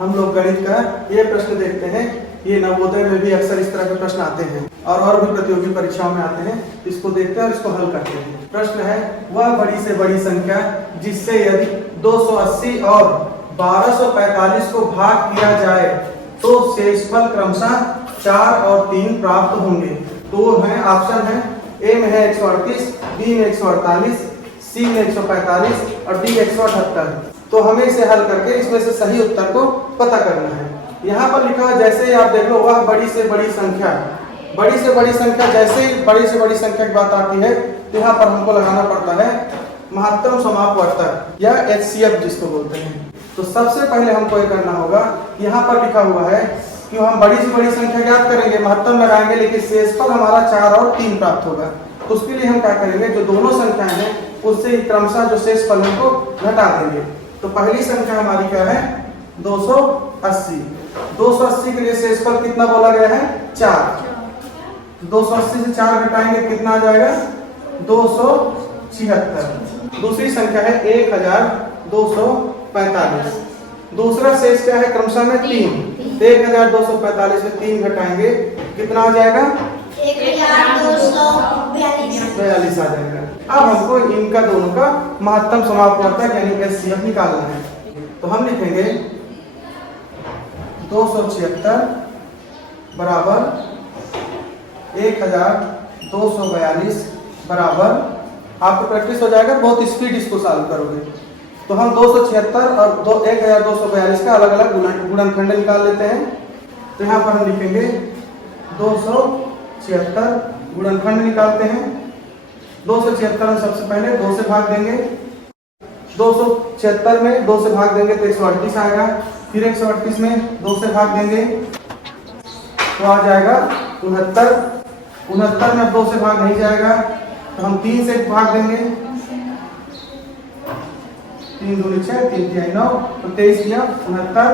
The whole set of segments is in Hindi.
हम लोग गणित का ये प्रश्न देखते हैं। ये नवोदय में भी अक्सर इस तरह के प्रश्न आते हैं और भी प्रतियोगी परीक्षाओं में आते हैं। इसको देखते हैं और इसको हल करते हैं। प्रश्न है, वह बड़ी से बड़ी संख्या जिससे यदि 280 और 1245 को भाग किया जाए तो शेषफल क्रमशः 4 और 3 प्राप्त होंगे। तो है ऑप्शन है, ए में है 138, बी में 148, सी में 145 और डी 178। तो हमें इसे हल करके इसमें से सही उत्तर को पता करना है। यहाँ पर लिखा है, जैसे ही आप देख लो, वह बड़ी से बड़ी संख्या, बड़ी से बड़ी संख्या, जैसे ही बड़ी से बड़ी संख्या की बात आती है तो यहाँ पर हमको लगाना पड़ता है महत्तम समापवर्तक या HCF जिसको बोलते हैं। तो सबसे पहले हमको ये करना होगा, यहाँ पर लिखा हुआ है कि हम बड़ी से बड़ी संख्या ज्ञात करेंगे, महत्तम लगाएंगे, लेकिन शेषफल हमारा 4 और 3 प्राप्त होगा। तो उसके लिए हम क्या करेंगे, जो दोनों संख्याएं हैं उससे क्रमशः जो शेषफल है को घटा देंगे। तो पहली संख्या हमारी क्या है, 280। 280 के लिए शेषफल कितना बोला गया है, 4। 280 से 4 घटाएंगे कितना आ जाएगा, 276। दूसरी संख्या है 1245। दूसरा शेष क्या है क्रमशः में 3। 1245 में 3 घटाएंगे कितना आ जाएगा, 1242 आ जाएगा। अब हमको इनका दोनों का महत्तम समापवर्तक यानी HCF निकालना है। तो हम लिखेंगे 276 बराबर 1242 बराबर, आपको प्रैक्टिस हो जाएगा, बहुत स्पीड इसको सॉल्व करोगे। तो हम 276 और 1242 का अलग अलग गुणनखंड निकाल लेते हैं। तो यहाँ पर हम लिखेंगे 276 गुणनखंड निकालते हैं। 276 में सबसे पहले 2 से भाग देंगे। 276 में 2 से भाग देंगे तो 138 आएगा। फिर 138 में 2 से भाग देंगे तो आ जाएगा 69। 69 में 2 से भाग नहीं जाएगा तो हम 3 से भाग देंगे। 3 दूनी 6, 3 तिहाई 9, तो 23 किया 69,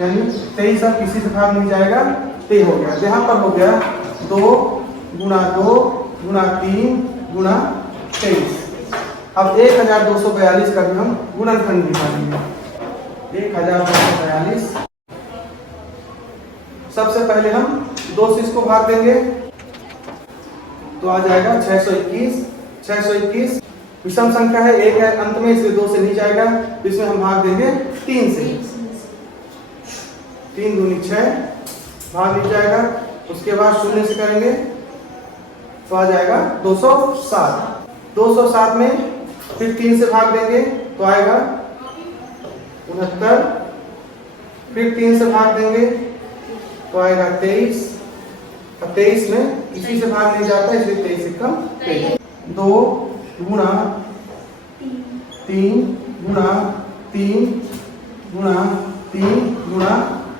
यानी 23 अब किसी से भाग नहीं जाएगा, तो हो गया। यहाँ पर हो गया 2 गुणा 2 गुणा 3 गुणा 23। अब 1242 का भी हम गुणनखंड निकालेंगे। 1242 सबसे पहले हम 2 से इसको भाग देंगे तो आ जाएगा 621। 621 विषम संख्या है, 1 है अंत में, इसलिए 2 से नहीं जाएगा, तो इसमें हम भाग देंगे 3 से। 3 दूनी 6 भाग नहीं जाएगा। उसके बाद 0 से करेंगे तो आ जाएगा 207। 207 में फिर 3 से भाग देंगे तो आएगा 69। फिर 3 से भाग देंगे तो आएगा 23। अब 23 में इसी से भाग नहीं जाता, इसलिए 23 से कम 23। 2 गुणा 3 गुणा 3 गुणा 3 गुणा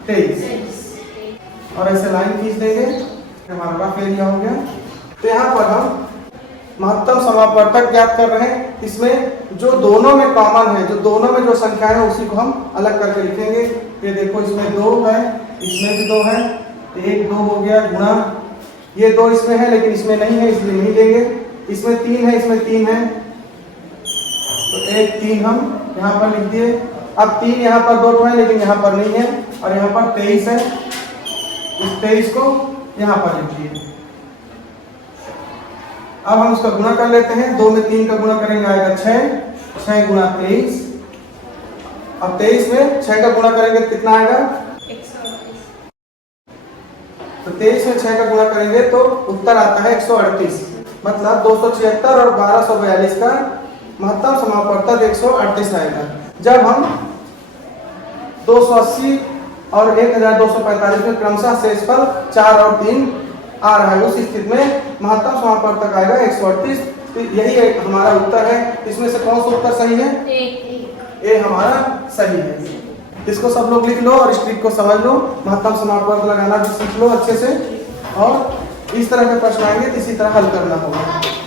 23 और ऐसे लाइन खींच देंगे, हमारा रफ एरिया हो गया। तो यहाँ पर हम महत्तम समापवर्तक ज्ञात कर रहे हैं। इसमें जो दोनों में कॉमन है, जो दोनों में जो संख्या है उसी को हम अलग करके लिखेंगे। ये देखो, इसमें 2 है, इसमें भी 2 है, 1 2 हो गया गुणा, ये 2 इसमें है लेकिन इसमें नहीं है इसलिए नहीं लेंगे। इसमें 3 है, इसमें 3 है, तो 1 3 हम यहाँ पर लिख दिए। अब 3 यहाँ पर 2 है लेकिन यहाँ पर नहीं है, और यहाँ पर 23 है, इस 23 को यहाँ पर लिख दिए। अब हम इसका गुणा कर लेते हैं। 2 में 3 का गुणा करेंगे आएगा 6। 6 गुणा 23। अब 23 में 6 का गुणा करेंगे कितना आएगा, 138। तो 23 में 6 का गुणा करेंगे तो उत्तर आता है 138। मतलब 276 और 1242 का महत्तम समापवर्तक 138 आएगा। जब हम 280 और 1245 में क्रमशः शेषफल 4 और 3 आ रहा है, उस स्थिति में महत्तम समापवर्तक आएगा 138। तो यही हमारा उत्तर है। इसमें से कौन सा उत्तर सही है, ए हमारा सही है। इसको सब लोग लिख लो और इस ट्रिक को समझ लो। महत्तम समापवर्तक लगाना भी सीख लो अच्छे से, और इस तरह के प्रश्न आएंगे तो इसी तरह हल करना होगा।